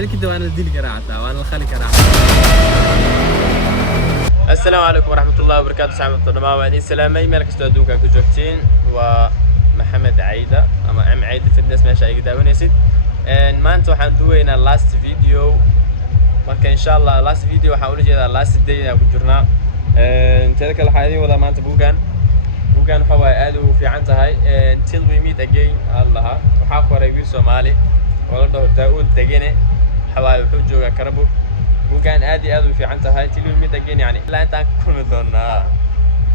بلكي ده أنا ديل قراعته وأنا الخالي قراعته. السلام عليكم ورحمة الله وبركاته. سلام الطلبة وعليكم السلام. أي ملك استوديو كوجوكتين ومحمد عيدة أما أم عيدة فتنس ماشي أي قدامنا يسد. ما أنتوا حندوينا last video. marka insha Allah last video waxa uu jeedaa last day ee ku jirnaa inteeda kala xaadin wada maanta buugan waxa way aad u fiican tahay until we meet again Allah waxa qoray wiil Soomaali wala dhaw Daawud Dagene xawaay wuxuu joogaa Karabo buugan aad iyo aad u fiican tahay until we meet again yani ilaa intaan ku kulmi doonaa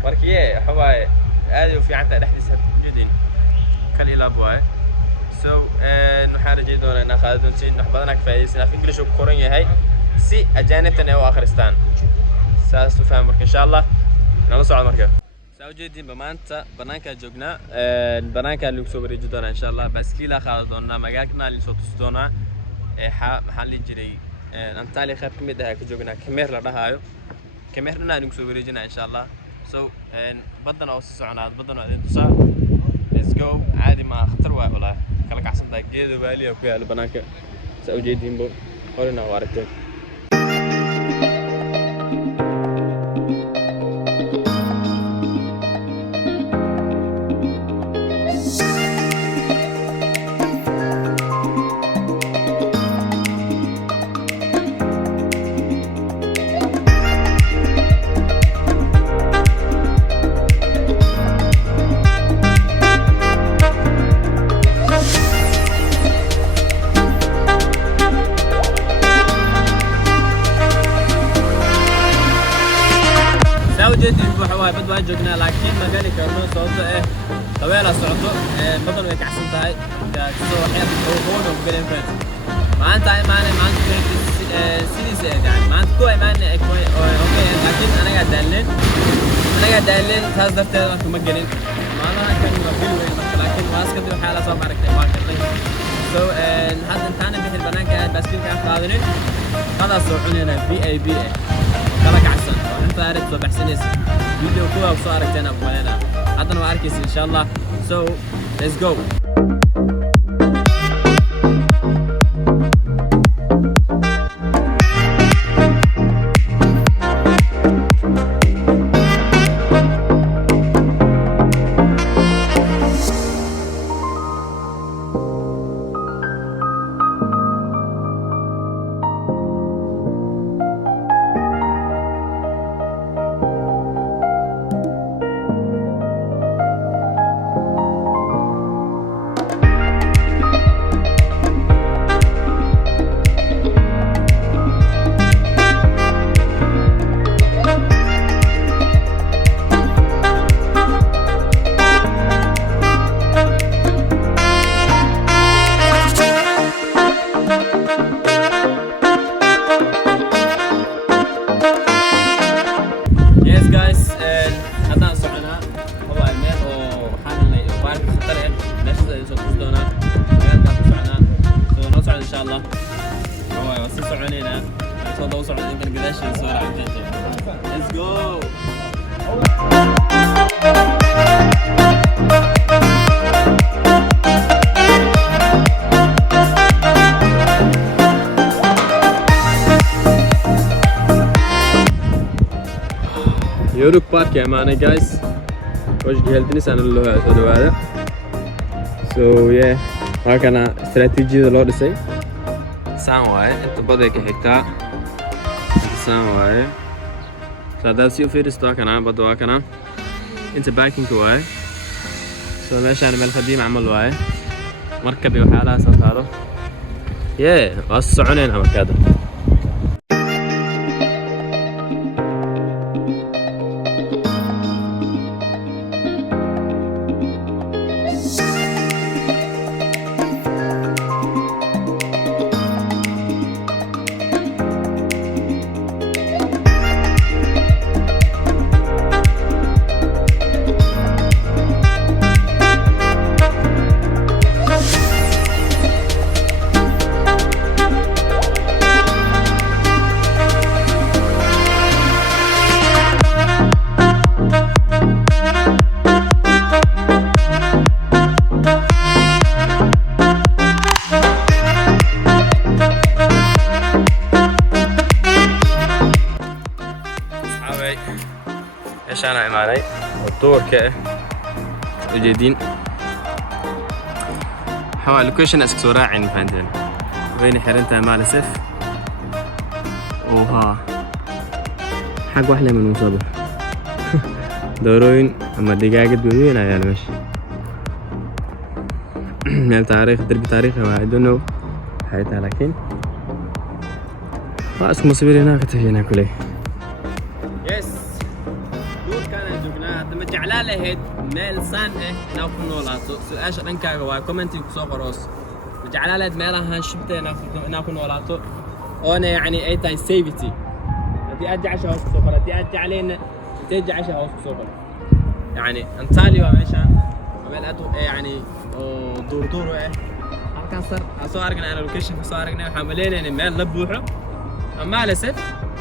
markii xawaay aad u fiican tahay dhaxdiisa jidin kal ila boy so waxaan rajay doonaa inaan qaado doontiin wax badan ka faa'iideysan af English oo qoran yahay si ajaanibtan ay u akhristaan saas u fahmo marka insha Allah nala socdo marka soo jeedin maanta banaanka joognaa banaanka lagu soo wareeji doonaa insha Allah baskiila qaado doonaa magaalkana la soo tusi doonaa maxaa la jiray antaali qayb kamid ah ka joognaa kameer la dhahayo kameerna aan soo wareejinaa insha Allah so badan oo soconaa badan oo tusaa let's go caadi ma khatar waa walaah kala kacsan tahay geedo baaliya ku yaal banaanka soo jeedin bo horena waartay بد واجدنا لكن ما قال لك انه صوت طويله صعده بدل ما كعسن تاعي كسو حياه هون وبين فرد ما انت معنا ما انت سيريس يعني ما انت كوي معنا اوكي لكن انا قاعد دالين تاس درت انت ما قالين ما انا كان مفيل وين لكن ماسكه حاله صار معك ما قلت سو حد انت انا به البنان قاعد بس كان قادرين خلاص روحنا في اي بي كلك عسن انت عارف صبح سنس فيديو كوها وصارت انا بمالنا حتى ما اركز ان شاء الله so let's go Let's go. يوروك بارك يا معنا guys وش جهلتني سنة اللي هو هذا so yeah هاكنا استراتيجية لو دسي سان واي انت بدك حكتا سان واي هذا سيو فيرس تاكنا بدو هاكنا انت باكينج واي so ماشي انا بالخديم عمل واي مركبي وحالها صار يا واسعونين هذا صحابي ايش انا معي الدور كه وجدين حوالي لوكيشن اسك سراعين فهمتني وين حرنتها مال سف وها حق واحدة من مصابة دورين اما دقاقة بوين عيال ماشي من تاريخ درب تاريخها واحد دونه حياتها لكن اسك مصيبين هناك تجينا كله يس دول كان جبنا لما جعلها هيد ميل سان ناكل نولاتو سؤال دنكاغا waa commenting ku soo qoros jacalaaleed meelaha shibteena naaku noolaato oona yani ay tahay safety hadii aad jacasha hoos ku soo qor hadii aad jacaleena intee jacasha hoos ku soo qor yani antaali waa meeshan meel aad yani oo duur halkaas soo aragnaa location soo aragnaa waxaan maleynaa meel la buuxo ama la saf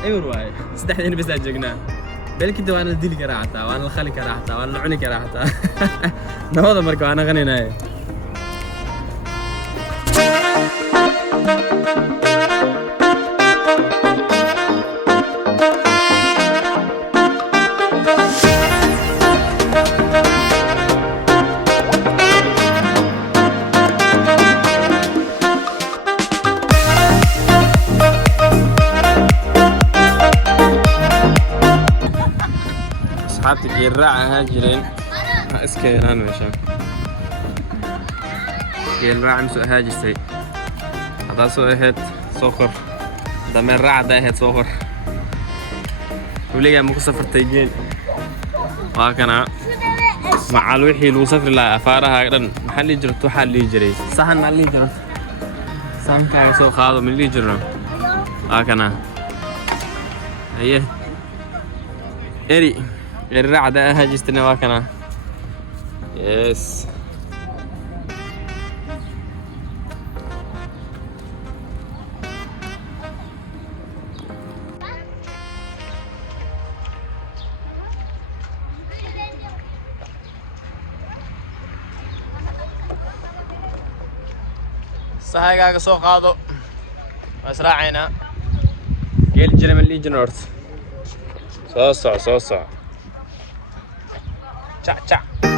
ewer waay saddexdeen bas joognaa بلكي وانا الديل كراحتها وانا الخلي كراحتها وانا العني كراحتها نهضة مركب وانا غني ناي أصحابتي الراعة هاجرين اسكير أنا مشان الراعة مسوق هاجر سي هذا سوق هاد صخر ده من الراعة ده هاد صخر وليه مو سفر تيجين وهكذا مع الوحي لو سفر لا أفارها قرن محل يجرت وحل يجري صحن محل يجرت صحن كان سوق هذا من اللي يجرنا هكذا أيه إري الرعد ده هاجستنا واكنا يس صحيح سoo qaado wasraacayna geel jira man legion soo soco cha cha